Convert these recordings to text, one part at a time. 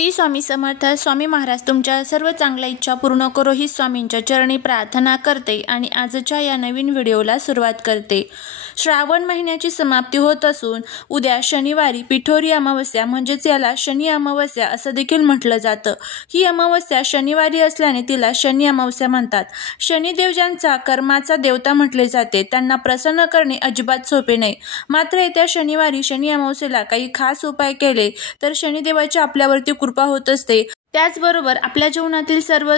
श्री स्वामी समर्थ. स्वामी महाराज तुमच्या सर्व चांगल्या इच्छा पूर्ण करो ही स्वामींच्या चरणी प्रार्थना करते आणि आजच्या या नवीन व्हिडिओला सुरुवात करते. श्रावण महिन्याची समाप्ती होत असून उद्या शनिवारी पिठोरी अमावस्या म्हणजेच याला शनी अमावस्या असं देखील म्हटलं जातं. ही अमावस्या शनिवारी असल्याने तिला शनी अमावस्या म्हणतात. शनिदेव ज्यांचा कर्माचा देवता म्हटले जाते त्यांना प्रसन्न करणे अजिबात सोपे नाही. मात्र येत्या शनिवारी शनी अमावस्येला काही खास उपाय केले तर शनिदेवाची आपल्यावरती कृपा होत असते. त्याचबरोबर आपल्या जीवनातील सर्व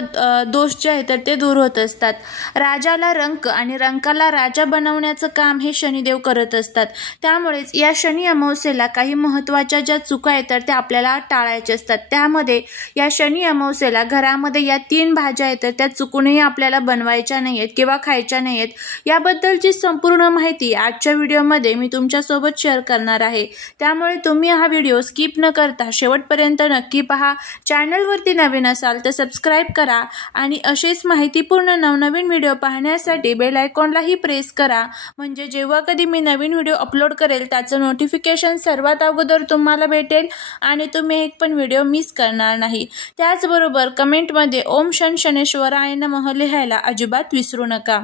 दोष जे आहेत तर ते दूर होत असतात. राजाला रंक आणि रंकाला राजा बनवण्याचं काम हे शनिदेव करत असतात. त्यामुळेच या शनी अमावस्येला काही महत्त्वाच्या ज्या चुका आहेत तर त्या आपल्याला टाळायच्या असतात. त्यामध्ये या शनी अमावस्येला घरामध्ये या 3 भाज्या आहेत तर त्या चुकूनही आपल्याला बनवायच्या नाही आहेत किंवा खायच्या नाही आहेत. याबद्दलची संपूर्ण माहिती आजच्या व्हिडिओमध्ये मी तुमच्यासोबत शेअर करणार आहे. त्यामुळे तुम्ही हा व्हिडिओ स्किप न करता शेवटपर्यंत नक्की पहा. चॅनलवरती नवीन असाल तर सबस्क्राईब करा आणि असेच माहितीपूर्ण नवनवीन व्हिडिओ पाहण्यासाठी बेल आयकॉनलाही प्रेस करा. म्हणजे जेव्हा कधी मी नवीन व्हिडिओ अपलोड करेल त्याचं नोटिफिकेशन सर्वात अगोदर तुम्हाला भेटेल आणि तुम्ही एक पण व्हिडिओ मिस करणार नाही. त्याचबरोबर कमेंटमध्ये ओम शन शनेश्वराय नमः लिहायला अजिबात विसरू नका.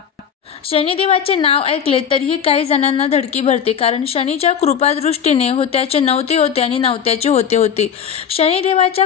शनिदेवाचे नाव ऐकले तरीही काही जणांना धडकी भरते, कारण शनीच्या कृपादृष्टीने होत्याचे नव्हते होते आणि नव्हत्याचे होते होते. शनिदेवाच्या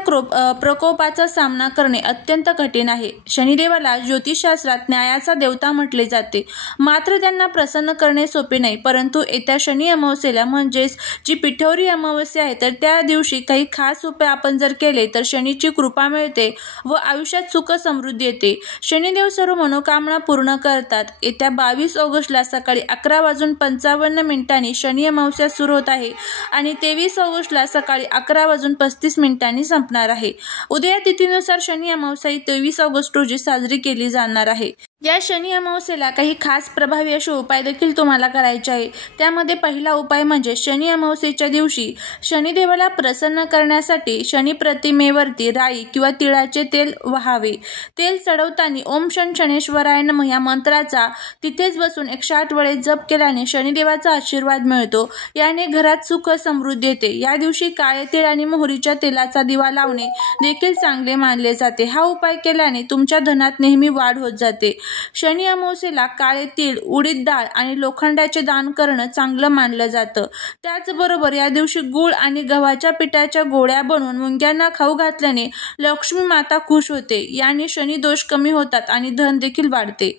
प्रकोपाचा सामना करणे अत्यंत कठीण आहे. शनिदेवाला ज्योतिषशास्त्रात न्यायाचा देवता म्हटले जाते. मात्र त्यांना प्रसन्न करणे सोपे नाही. परंतु येत्या शनी अमावस्येला म्हणजेच जी पिठोरी अमावस्या आहे तर त्या दिवशी काही खास उपाय आपण जर केले तर शनीची कृपा मिळते व आयुष्यात सुख समृद्धी येते. शनिदेव सर्व मनोकामना पूर्ण करतात. येत्या 22 ऑगस्टला सकाळी 11:55 शनी अमावस्या सुरू होत आहे आणि 23 ऑगस्टला सकाळी 11:35 संपणार आहे. उद्या तिथीनुसार शनी अमावस्या 23 ऑगस्ट रोजी साजरी केली जाणार आहे. या शनी अमावस्येला काही खास प्रभावी असे उपाय देखील तुम्हाला करायचे आहे. त्यामध्ये पहिला उपाय म्हणजे शनी अमावस्येच्या दिवशी शनिदेवाला प्रसन्न करण्यासाठी शनी प्रतिमेवरती राई किंवा तिळाचे तेल वहावे. तेल चढवताना ओम शन शनेश्वराय नमः या मंत्राचा तिथेच बसून 108 वेळेस जप केल्याने शनिदेवाचा आशीर्वाद मिळतो. याने घरात सुख समृद्धी येते. या दिवशी काळे तीळ आणि मोहरीच्या तेलाचा दिवा लावणे देखील चांगले मानले जाते. हा उपाय केल्याने तुमच्या धनात नेहमी वाढ होत जाते. शनी अमावस्येला काळे तीळ, उडीद डाळ आणि लोखंडाचे दान करणं चांगलं मानलं जातं. त्याचबरोबर या दिवशी गूळ आणि गव्हाच्या पिठाच्या गोळ्या बनवून मुंग्यांना खाऊ घातल्याने लक्ष्मी माता खुश होते. याने शनी दोष कमी होतात आणि धन देखील वाढते.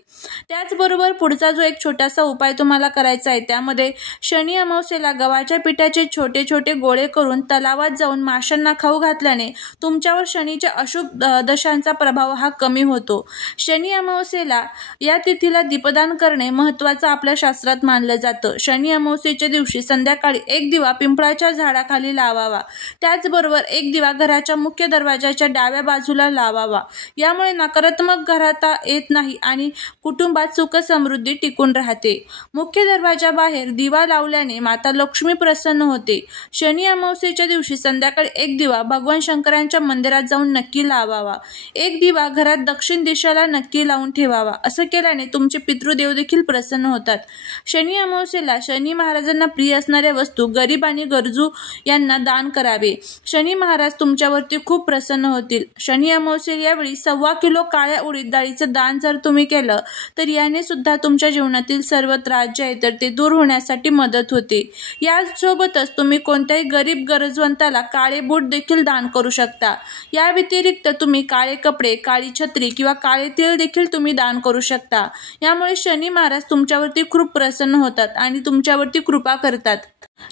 त्याचबरोबर पुढचा जो एक छोटासा उपाय तुम्हाला करायचा आहे त्यामध्ये शनी अमावस्येला गव्हाच्या पिठाचे छोटे छोटे गोळे करून तलावात जाऊन माशांना खाऊ घातल्याने तुमच्यावर शनीच्या अशुभ दशांचा प्रभाव हा कमी होतो. शनी अमावस्येला या तिथीला दीपदान करणे महत्त्वाचं आपल्या शास्त्रात मानलं जातं. शनी अमावस्येच्या दिवशी संध्याकाळी 1 दिवा पिंपळाच्या झाडाखाली लावावा. त्याचबरोबर 1 दिवा घराच्या मुख्य दरवाजाच्या डाव्या बाजूला लावावा. यामुळे नकारात्मक घरात येत नाही आणि कुटुंबात सुख समृद्धी टिकून राहते. मुख्य दरवाजाबाहेर दिवा लावल्याने माता लक्ष्मी प्रसन्न होते. शनी अमावस्येच्या दिवशी संध्याकाळी 1 दिवा भगवान शंकरांच्या मंदिरात जाऊन नक्की लावावा. 1 दिवा घरात दक्षिण दिशेला नक्की लावून ठेवावा. असं केल्याने तुमचे पितृदेव देखील प्रसन्न होतात. शनी अमावस्येला शनी महाराजांना प्रिय असणाऱ्या वस्तू गरीब आणि गरजू यांना दान करावे. शनी महाराज तुमच्यावरती खूप प्रसन्न होतील. शनी अमावस्ये यावेळी 1.25 किलो काळ्या उडीद डाळीचं दान जर तुम्ही केलं तर याने सुद्धा तुमच्या जीवनातील सर्व त्रास जे आहेत तर ते दूर होण्यासाठी मदत होते. यासोबतच तुम्ही कोणत्याही गरीब गरजवंताला काळे बूट देखील दान करू शकता. या व्यतिरिक्त तुम्ही काळे कपडे, काळी छत्री किंवा काळे तीळ देखील तुम्ही दान करू शकता. यामुळे शनी महाराज तुमच्यावरती खूप प्रसन्न होतात आणि तुमच्यावरती कृपा करतात.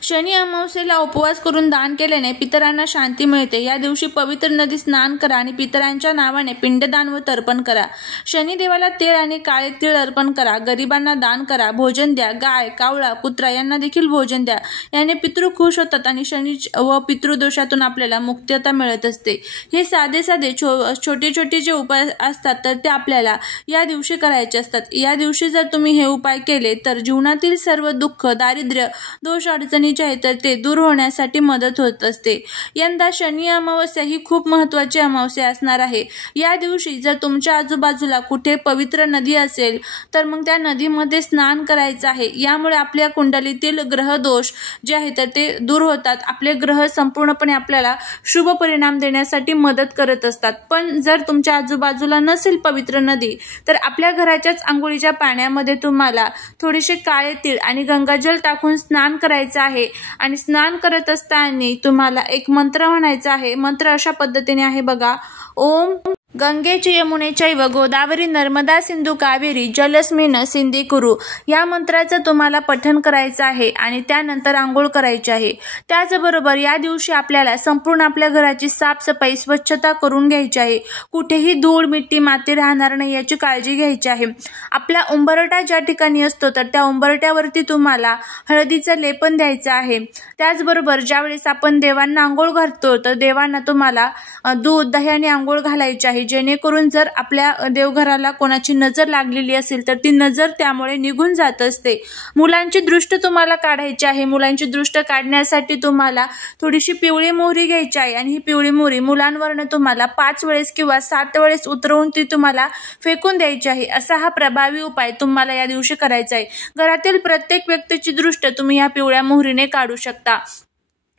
शनी अमावस्येला उपवास करून दान केल्याने पितरांना शांती मिळते. या दिवशी पवित्र नदीत स्नान करा आणि पितरांच्या नावाने पिंडदान व तर्पण करा. शनिदेवाला तेल आणि काळे तीळ अर्पण करा. गरिबांना दान करा. भोजन द्या. गाय, कावळा, कुत्रा यांना देखील भोजन द्या. याने पितृ खुश होतात आणि शनी व पितृदोषातून आपल्याला मुक्तता मिळत असते. हे साधे साधे छोटे छोटे जे उपाय असतात तर ते आपल्याला या दिवशी करायचे असतात. या दिवशी जर तुम्ही हे उपाय केले तर जीवनातील सर्व दुःख, दारिद्र्य, दोष, अडचणी अडचणी ज्या आहेत तर ते दूर होण्यासाठी मदत होत असते। यंदा शनी अमावस्या ही खूप महत्त्वाची अमावस्या असणार आहे। या दिवशी जर तुमच्या आजूबाजूला कुठे पवित्र नदी असेल तर मग त्या नदीमध्ये स्नान करायचं आहे। यामुळे आपल्या कुंडलीतील ग्रह दोष जे आहेत तर ते दूर होतात। आपले ग्रह संपूर्णपणे आपल्याला शुभ परिणाम देण्यासाठी मदत करत असतात। पण जर तुमच्या आजूबाजूला नसेल पवित्र नदी तर आपल्या घराच्याच अंघोळीच्या पाण्यामध्ये तुम्हाला थोडेसे काळे तीळ आणि गंगाजल टाकून स्नान करायचं आहे। आणि स्नान करत असताना तुम्हाला एक मंत्र म्हणायचा आहे। मंत्र अशा पद्धतीने आहे बघा, ओम गंगेच यमुनेचैव गोदावरी नर्मदा सिंधू कावेरी जलस्मिन सिंधी कुरु। या मंत्राचं तुम्हाला पठण करायचं आहे आणि त्यानंतर आंघोळ करायची आहे। त्याचबरोबर या दिवशी आपल्याला संपूर्ण आपल्या घराची साफसफाई स्वच्छता करून घ्यायची आहे। कुठेही धूळ मिट्टी माती राहणार नाही याची काळजी घ्यायची आहे। आपला उंबरठा ज्या ठिकाणी असतो तर त्या उंबरठ्यावरती तुम्हाला हळदीचं लेपन द्यायचं आहे। त्याचबरोबर ज्यावेळेस आपण देवांना आंघोळ घालतो तर देवांना तुम्हाला दूध दह्याने आंघोळ घालायची आहे, जेणेकरून जर आपल्या देवघराला कोणाची नजर लागलेली असेल तर ती नजर त्यामुळे निघून जात असते। मुलांची दृष्ट तुम्हाला काढायची आहे। मुलांची दृष्ट काढण्यासाठी तुम्हाला थोडीशी पिवळी मोहरी घ्यायची आहे आणि ही पिवळी मोहरी मुलांवरनं तुम्हाला 5 वेळेस किंवा 7 वेळेस उतरवून ती तुम्हाला फेकून द्यायची आहे। असा हा प्रभावी उपाय तुम्हाला या दिवशी करायचा आहे। घरातील प्रत्येक व्यक्तीची दृष्ट तुम्ही या पिवळ्या मोहरीने काढू शकता।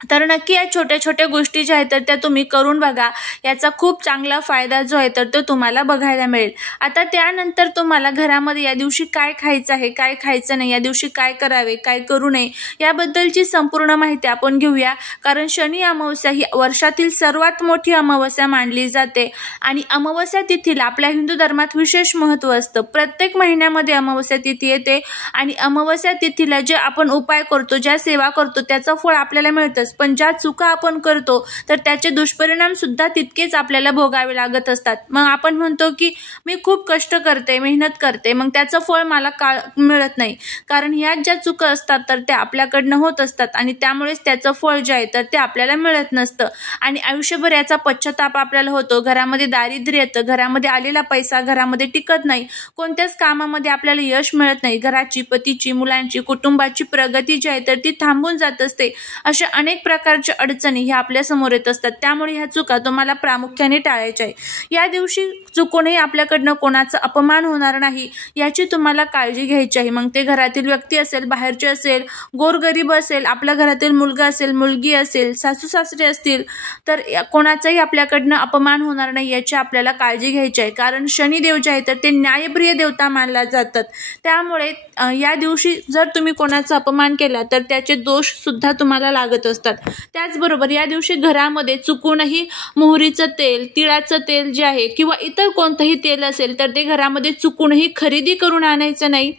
तर नक्की या छोट्या छोट्या गोष्टी ज्या आहेत तर त्या तुम्ही करून बघा। याचा खूप चांगला फायदा जो आहे तर तो तुम्हाला बघायला मिळेल। आता त्यानंतर तुम्हाला घरामध्ये या दिवशी काय खायचं आहे, काय खायचं नाही, या दिवशी काय करावे, काय करू नये याबद्दलची संपूर्ण माहिती आपण घेऊया। कारण शनी अमावस्या ही वर्षातील सर्वात मोठी अमावस्या मानली जाते आणि अमावस्या तिथीला आपल्या हिंदू धर्मात विशेष महत्त्व असतं। प्रत्येक महिन्यामध्ये अमावस्या तिथी येते आणि अमावस्या तिथीला जे आपण उपाय करतो, ज्या सेवा करतो त्याचं फळ आपल्याला मिळतं। पण ज्या चुका आपण करतो तर त्याचे दुष्परिणाम सुद्धा तितकेच आपल्याला भोगावे लागत असतात। मग आपण म्हणतो की मी खूप कष्ट करते, मेहनत करते, मग त्याचं फळ मला मिळत नाही। कारण ह्या ज्या चुका असतात तर त्या आपल्याकडनं होत असतात आणि त्यामुळेच त्याचं फळ जे आहे तर ते आपल्याला मिळत नसतं आणि आयुष्यभर याचा पश्चाताप आपल्याला होतो। घरामध्ये दारिद्र्य येतं, घरामध्ये आलेला पैसा घरामध्ये टिकत नाही, कोणत्याच कामामध्ये आपल्याला यश मिळत नाही, घराची, पतीची, मुलांची, कुटुंबाची प्रगती जी आहे तर ती थांबून जात असते। अशा अनेक प्रकारच्या अडचणी ह्या आपल्या समोर येत असतात। त्यामुळे ह्या चुका तुम्हाला प्रामुख्याने टाळायच्या आहे। या दिवशी चुकूनही आपल्याकडनं कोणाचा अपमान होणार नाही याची तुम्हाला काळजी घ्यायची आहे। मग ते घरातील व्यक्ती असेल, बाहेरचे असेल, गोरगरीब असेल, आपल्या घरातील मुलगा असेल, मुलगी असेल, सासू सासरे असतील तर कोणाचाही आपल्याकडनं अपमान होणार नाही याची आपल्याला काळजी घ्यायची आहे। कारण शनिदेव जे आहे तर ते न्यायप्रिय देवता मानला जातात। त्यामुळे या दिवशी जर तुम्ही कोणाचा अपमान केला तर त्याचे दोष सुद्धा तुम्हाला लागत असतात। त्याचबरोबर या दिवशी घरामध्ये चुकूनही मोहरीचं तेल, तिळाचं तेल जे आहे किंवा इतर कोणतंही तेल असेल तर ते घरामध्ये चुकूनही खरेदी करून आणायचं नाही।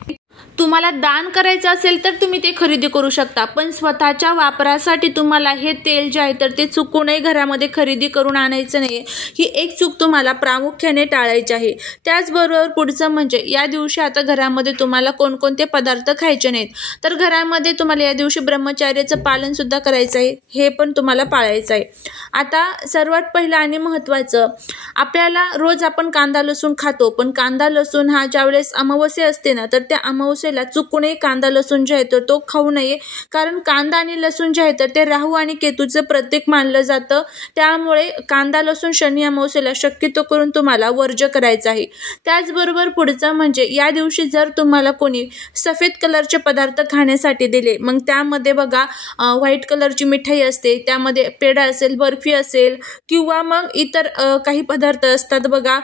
तुम्हाला दान करायचं असेल तर तुम्ही ते खरेदी करू शकता, पण स्वतःच्या वापरासाठी तुम्हाला हे तेल जे आहे तर ते चुकूनही घरामध्ये खरेदी करून आणायचं नाही। ही एक चूक तुम्हाला प्रामुख्याने टाळायची आहे। त्याचबरोबर पुढचं म्हणजे या दिवशी आता घरामध्ये तुम्हाला कोणकोणते पदार्थ खायचे नाहीत, तर घरामध्ये तुम्हाला या दिवशी ब्रह्मचर्याचं पालन सुद्धा करायचं आहे, हे पण तुम्हाला पाळायचं आहे। आता सर्वात पहिलं आणि महत्त्वाचं, आपल्याला रोज आपण कांदा लसूण खातो, पण कांदा लसूण हा ज्यावेळेस अमावस्या असते ना तर त्या अमावस्येला चुकूनही कांदा लसूण जे आहे तर तो खाऊ नये। कारण कांदा आणि लसूण जे आहे तर ते राहू आणि केतूचं प्रतीक मानलं जातं। त्यामुळे कांदा लसूण शनी अमावस्येला शक्यतो करून तुम्हाला वर्ज्य करायचं आहे। त्याचबरोबर पुढचं म्हणजे या दिवशी जर तुम्हाला कोणी सफेद कलरचे पदार्थ खाण्यासाठी दिले, मग त्यामध्ये बघा व्हाईट कलरची मिठाई असते, त्यामध्ये पेढा असेल, बर्फी असेल किंवा मग इतर काही पदार्थ असतात बघा,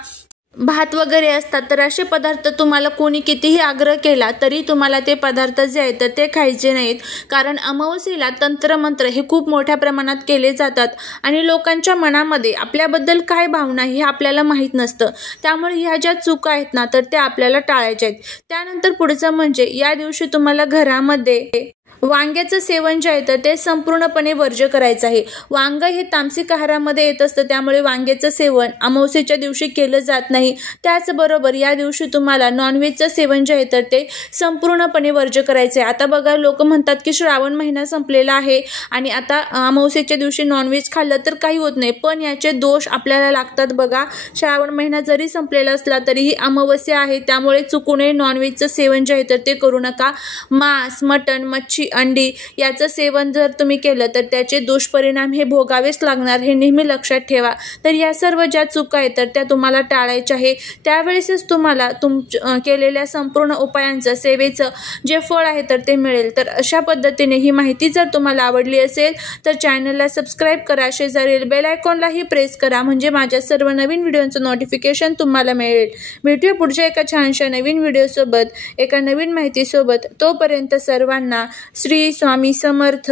भात वगैरे असतात, तर असे पदार्थ तुम्हाला कोणी कितीही आग्रह केला तरी तुम्हाला ते पदार्थ जे आहेत तर ते खायचे नाहीत। कारण अमावस्येला तंत्रमंत्र हे खूप मोठ्या प्रमाणात केले जातात आणि लोकांच्या मनामध्ये आपल्याबद्दल काय भावना हे आपल्याला माहीत नसतं। त्यामुळे ह्या ज्या चुका आहेत ना तर त्या आपल्याला टाळायच्या आहेत। त्यानंतर पुढचं म्हणजे या दिवशी तुम्हाला घरामध्ये वांग्याचं सेवन जे आहे तर ते संपूर्णपणे वर्ज्य करायचं आहे। वांग हे तामसिक आहारामध्ये येत असतं, त्यामुळे वांग्याचं सेवन अमावस्येच्या दिवशी केलं जात नाही। त्याचबरोबर या दिवशी तुम्हाला नॉनव्हेजचं सेवन जे आहे तर ते संपूर्णपणे वर्ज्य करायचं आहे। आता बघा लोक म्हणतात की श्रावण महिना संपलेला आहे आणि आता अमावस्येच्या दिवशी नॉनव्हेज खाल्लं तर काही होत नाही, पण याचे दोष आपल्याला लागतात बघा। श्रावण महिना जरी संपलेला असला तरीही अमावस्या आहे, त्यामुळे चुकूनही नॉनव्हेजचं सेवन जे आहे तर ते करू नका। मांस, मटण, मच्छी अंडी याचं सेवन जर तुम्ही केलं तर त्याचे दुष्परिणाम हे भोगावेच लागणार, हे नेहमी लक्षात ठेवा. तर या सर्व ज्या चुका आहेत तर त्या तुम्हाला टाळायच्या आहे. त्यावेळेसच तुम्हाला केलेल्या संपूर्ण उपायांचं, सेवेचं जे फळ आहे तर ते मिळेल. तर अशा पद्धतीने ही माहिती जर तुम्हाला आवडली असेल तर चॅनलला सबस्क्राईब करा, शेजारील बेल आयकॉनलाही प्रेस करा, म्हणजे माझ्या सर्व नवीन व्हिडिओचं नोटिफिकेशन तुम्हाला मिळेल. भेटूया पुढच्या एका छानशा नवीन व्हिडिओसोबत, एका नवीन माहितीसोबत. तोपर्यंत सर्वांना श्री स्वामी समर्थ.